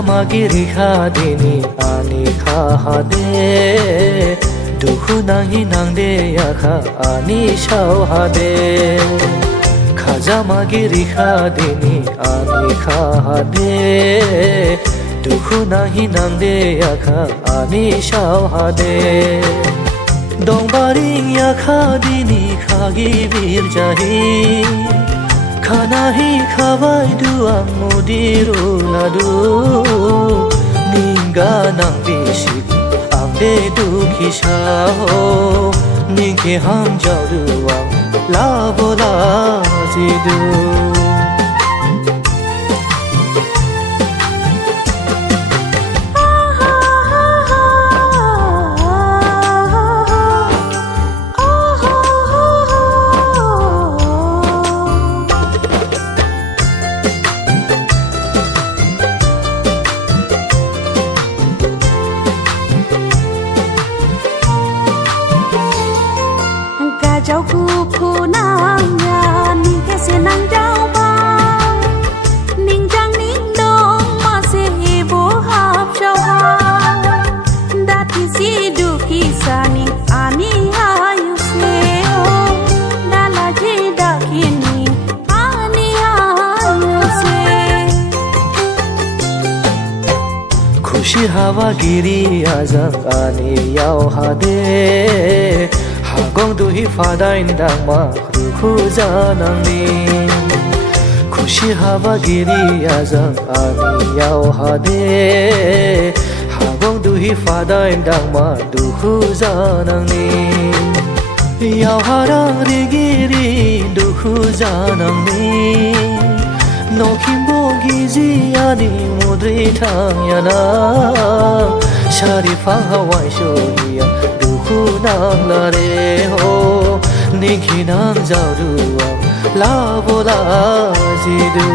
Khajamagiri khadini ani khahade Dukhu nangi nangde yakha ani shauhade Khajamagiri khadini ani khahade Dukhu nangi nangde yakha ani shauhade Dongbaring yakhadini khagi virjahi Khanahi khabai duang mudiru ladu Ninga nang bishik angde dukhi shaho Ninke ham jau duang la bola jidu Cháu cu phu nang nhà ninh khe se nang đau bao ninh trăng ninh đông mà se bố hạp trao ha đã thì si du khi sa ninh ani ha yu se ho đã là gì đã khi ninh ani ha yu se Khushi hawa giri azang ani yau hade Hagong duhi fadain dang ma khu janang ni Khushi hawa giri azang ani yau hade Hagong duhi fadain dang ma khu janang ni Yau harang rigiri khu janang ni No kimbo gizi ani mudri thang yana Sharifang hawai shoya nang la re ho nikhi nang jau duang la bola ji du